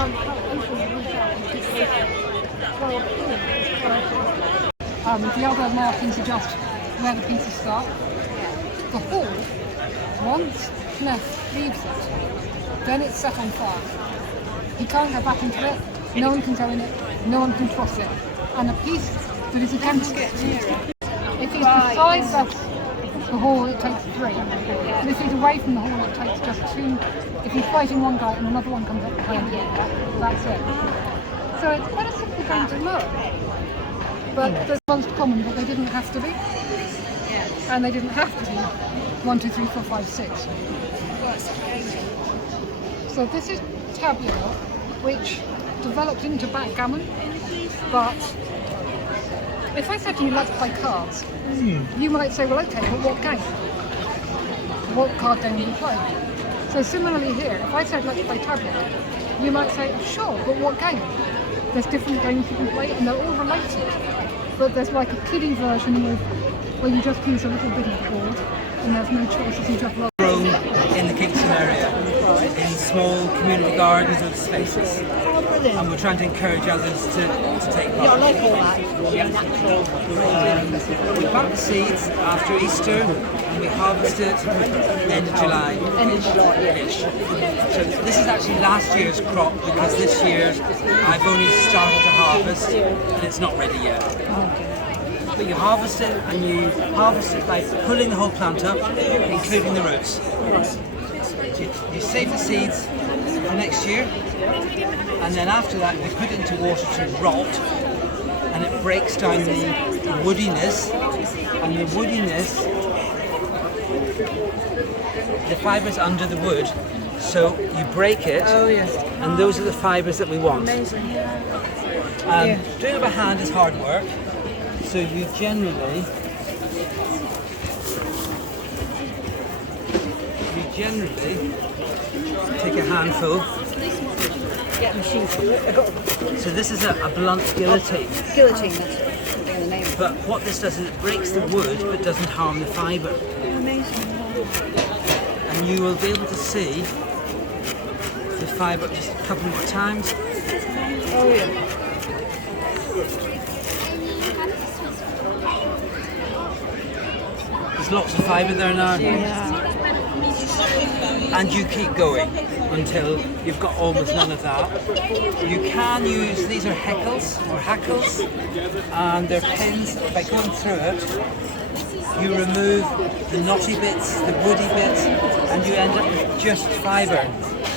The other markings are just where the pieces start. The hall, once Smith leaves it, then it's set on fire. He can't go back into it, no one can go in it, no one can cross it. And a piece that is against it, if he's beside the hall, it takes 3. And if he's away from the hall, it takes just 2. If he's fighting one guy and another one comes up behind him, that's it. So it's quite a simple game to learn. But there's ones common, but they didn't have to be. And they didn't have to be 1, 2, 3, 4, 5, 6. So this is tabula, which developed into backgammon, but if I said to you, let's play cards, you might say, well, okay, but what game? What card game do you play? So similarly here, if I said, let's play tabula, you might say, sure, but what game? There's different games you can play, and they're all related. But there's like a kiddie version where you just use a little bit of board, and there's no choices, you just love grown in the Kingston area, in small community gardens or spaces. And we're trying to encourage others to take part. We plant the seeds after Easter and we harvest it end of July. So this is actually last year's crop because this year's I've only started to harvest and it's not ready yet. But you harvest it and you harvest it by pulling the whole plant up, including the roots. You save the seeds for next year, and then after that we put it into water to rot, and it breaks down the woodiness, and the woodiness, the fibres under the wood, so you break it, and those are the fibres that we want. Amazing. Doing it by hand is hard work, so you generally take a handful. So this is a blunt guillotine. Guillotine, that's the name. But what this does is it breaks the wood but doesn't harm the fibre. Amazing. And you will be able to see the fibre just a couple more times. Oh yeah. There's lots of fibre there now. Yeah. And you keep going until you've got almost none of that. You can use, these are hackles, and they're pins. By going through it, you remove the knotty bits, the woody bits, and you end up with just fibre.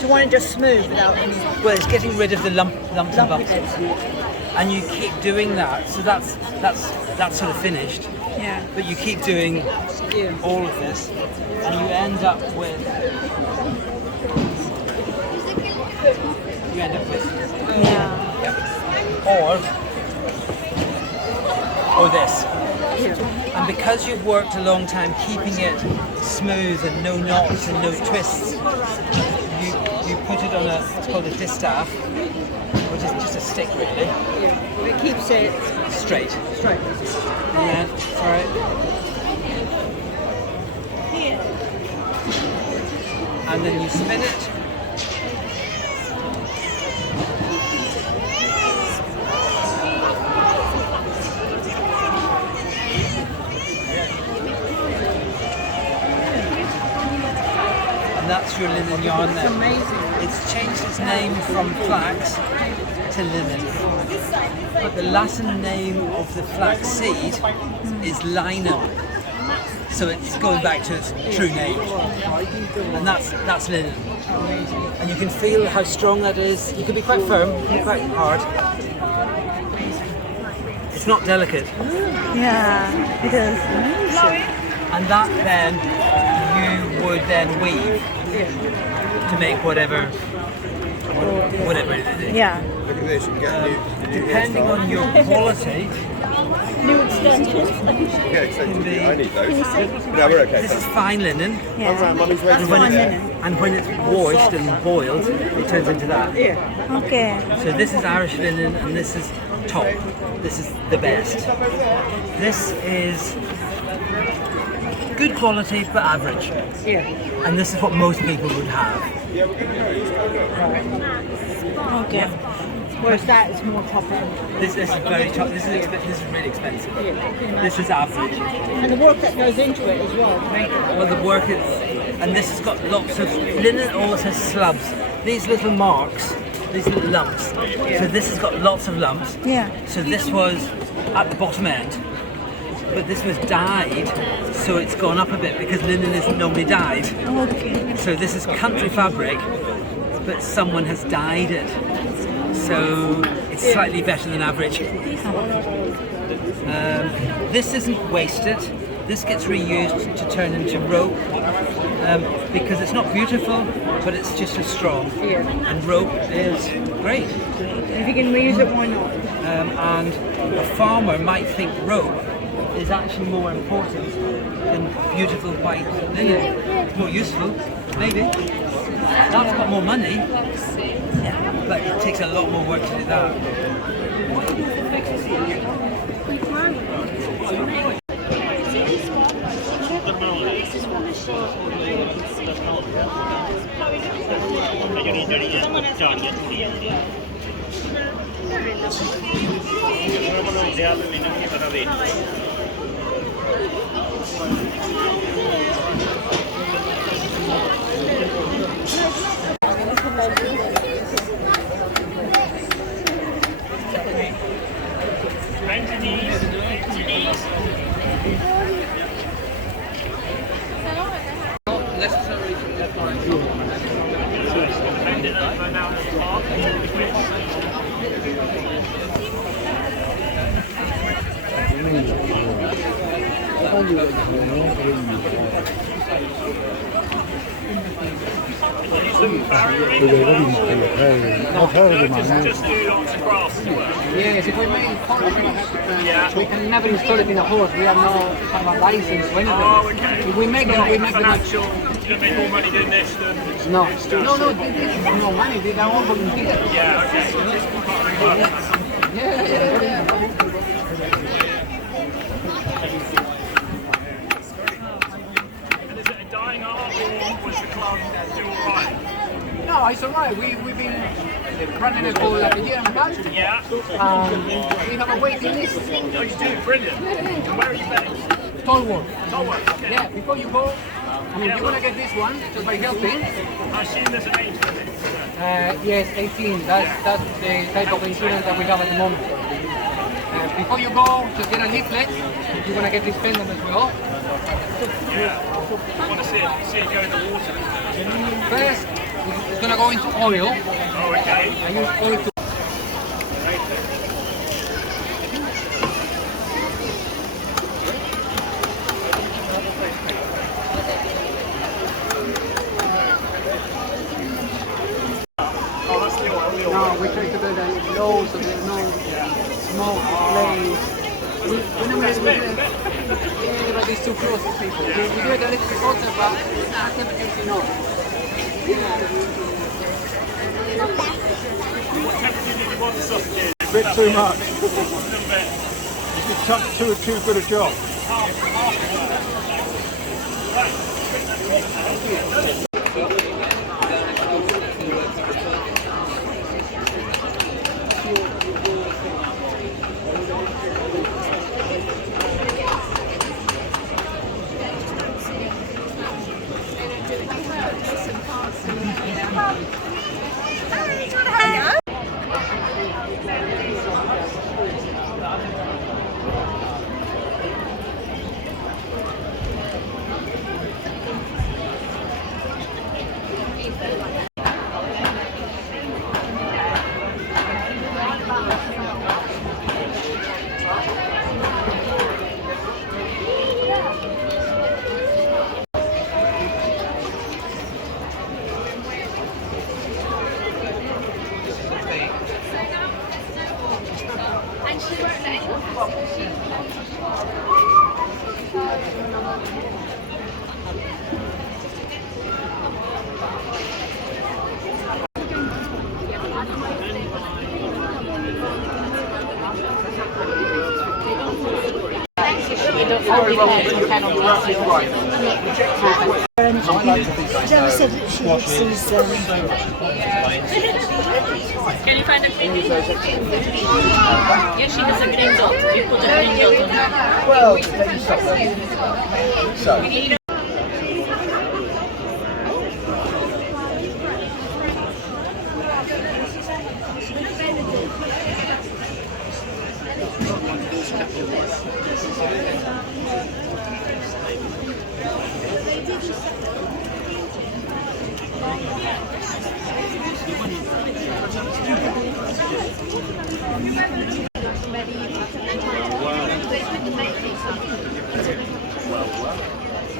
So why not just smooth without any... Well, it's getting rid of the lumps and bumps. And you keep doing that, so that's sort of finished. Yeah. But you keep doing all of this, and you end up with or this. And because you've worked a long time keeping it smooth and no knots and no twists, you put it on what's called a distaff, which is just a stick really. It keeps it straight. And then, sorry. And then you spin it. And that's your linen yarn there. It's amazing. It's changed its name from flax to linen. But the Latin name of the flax seed is linum. So it's going back to its true name. And that's linen. And you can feel how strong that is. You can be quite firm, quite hard. It's not delicate. Yeah, it is. And that then you would then weave to make whatever it is. Yeah. Look at this, you can get new Depending on your quality. New extensions. Yeah, extensions. I need those. No, we're okay. This is fine linen. All right, Mummy's ready. And when it's washed and boiled, it turns into that. Okay. So this is Irish linen and this is top. This is the best. This is good quality but average. Yeah. And this is what most people would have. Okay. Whereas that is more top end. This is very top. This is really expensive. This is average. And the work that goes into it as well. Well, the work is, and this has got lots of linen. Always has slubs. These little marks, these little lumps. So this has got lots of lumps. Yeah. So this was at the bottom end, but this was dyed, so it's gone up a bit because linen isn't normally dyed. Okay. So this is country fabric, but someone has dyed it. So it's slightly better than average. This isn't wasted. This gets reused to turn into rope because it's not beautiful, but it's just as strong. And rope is great. If you can reuse it, why not? And a farmer might think rope is actually more important than beautiful white linen. It's more useful, maybe. That's got more money, but it takes a lot more work to do that. Just do lots of grass as well. Yes, if we make we can never install it in a horse. We have no kind of license or anything. Oh, okay. If we make them, we make them. Financial, you make more money doing this than... No, this is no money. These are all volunteers. Yeah, okay. Part of the club. Yeah. And is it a dying art or was the club do alright? No, it's alright. We've been running it for like a year and a half. Yeah. We have a waiting list. Oh, you do? Brilliant. And where are you based? Tallworth. Tolworth, okay. Yeah, before you go, you're gonna get this one just by helping. I assume there's an age limit. Yes, 18. That's the type of insurance that we have at the moment. Before you go, just get a leaflet. You're gonna get this pendant as well. Yeah. I want to see it go in the water. First, it's gonna go into oil. Oh, okay. I use oil to. Oh, that's the oil. No, we try to do that low so there's no smoke, flames. We never do it. Yeah, but it's too close to people. We do it a little bit closer, but I never get to know. What temperature did you want the sausages? A bit too much. A little bit. It's too good a job. Gemma said that she sees them. Can you find a green dot? Yes, she has a green dot. You put a green dot on her. Well, maybe something. So.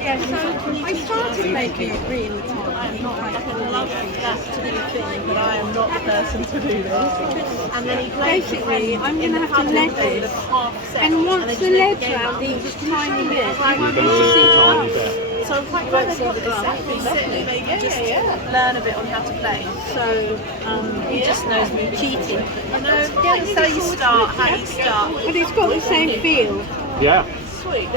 Yeah, so I started making it really tall. I'm not like, I would love that to be a thing, but I am not the person to do this. And then he basically, I'm going to have to let this, and once the led's round, each tiny bit, I want to see. So I'm quite glad they've got this app. Just learn a bit on how to play. So he just knows me cheating. You know, how you start, how you start. But it's got the same feel. Yeah. Sweet.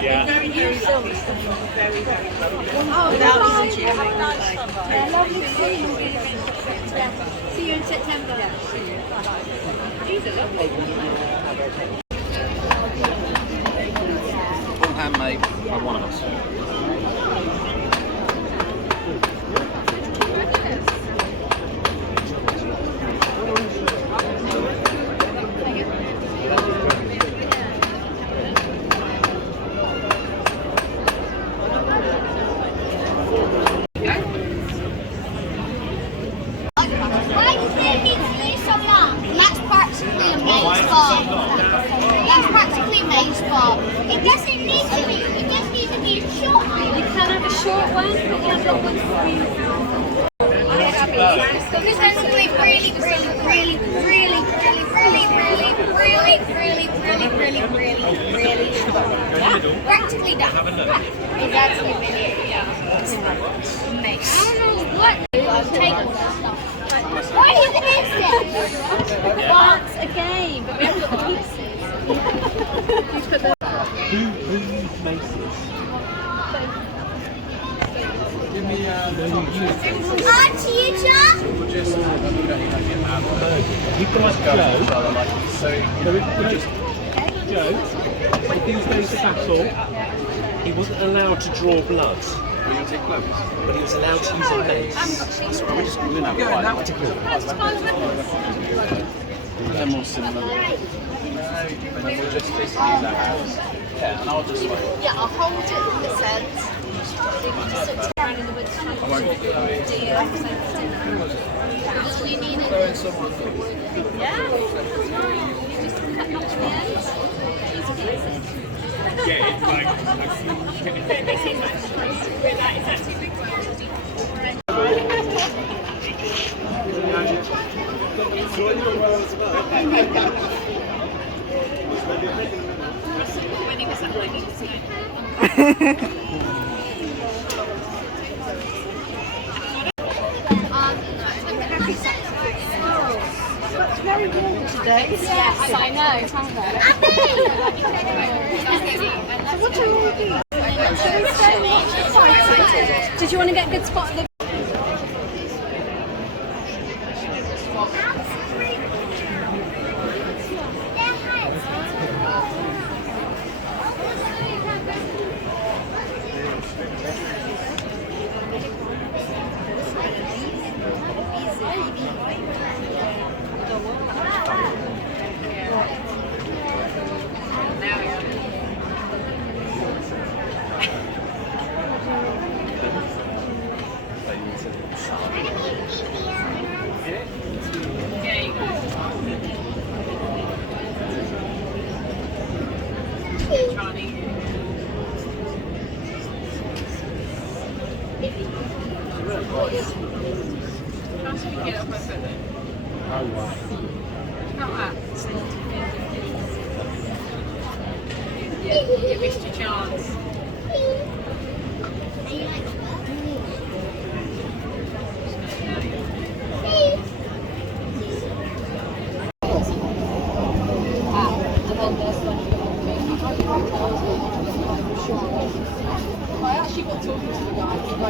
Yeah. Very, very silly stuff. Very, very lovely. Without using Lovely to see you. See you in September. All handmade by one of us. Why does there need to be so long? That's practically a main spot. That's practically a main spot. It doesn't need to be. It just needs to be a short one. You can have a short one, but you have long ones for you. This one's really, really, really, really, really, really short. Practically done. It's actually really, amazing. I don't know what take all that stuff. Why is it What's a game? But we haven't got the pieces. Who makes this? Our teacher? You guys Joe. Joe, if he was going to battle, he wasn't allowed to draw blood. But he was allowed to use a mace. That's what we're just going to have quite then we'll cinema. We'll just basically use that house. Yeah, and I'll just like... Yeah, I'll hold it in this end. So you can just sit around in the woods and do you need it? Yeah. You just cut off the ends. It's very warm today. Yes, I know. So what do you want to do? Did you want to get a good spot at the You missed your chance. I actually got talking to the guy.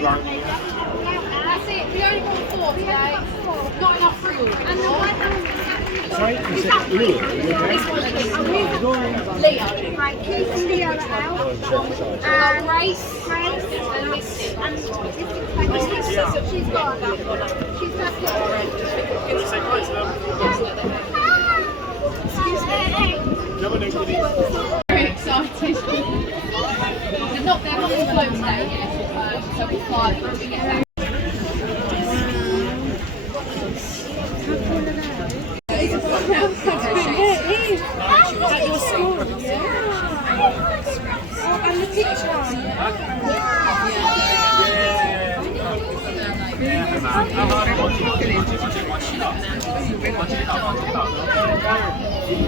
That's it. We only got 4 today. Not enough room. And the one Sorry, is it Leo? Leo. Right, Kingston, Leo are out. And Grace. And she's gone. She's back very excited. They're not on the float today yet, so we'll fly when we get back. And the picture.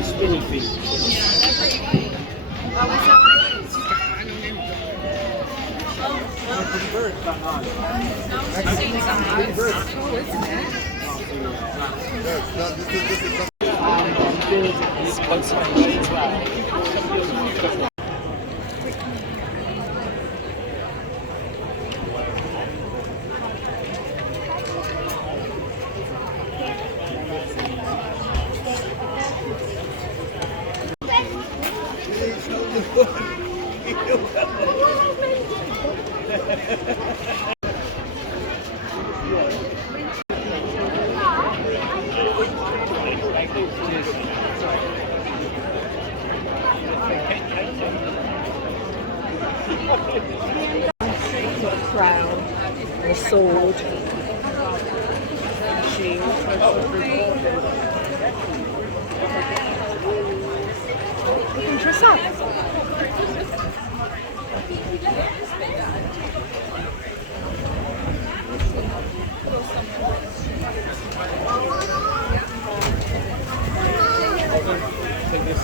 Spinny feet. It's conservation as well. Crown, a sword, shield. You can dress up. Take this.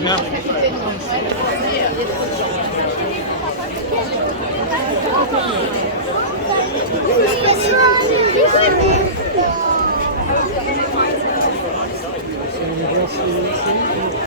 No.